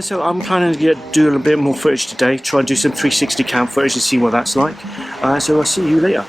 So I'm planning to do a little bit more footage today, try and do some 360 cam footage and see what that's like. So I'll see you later.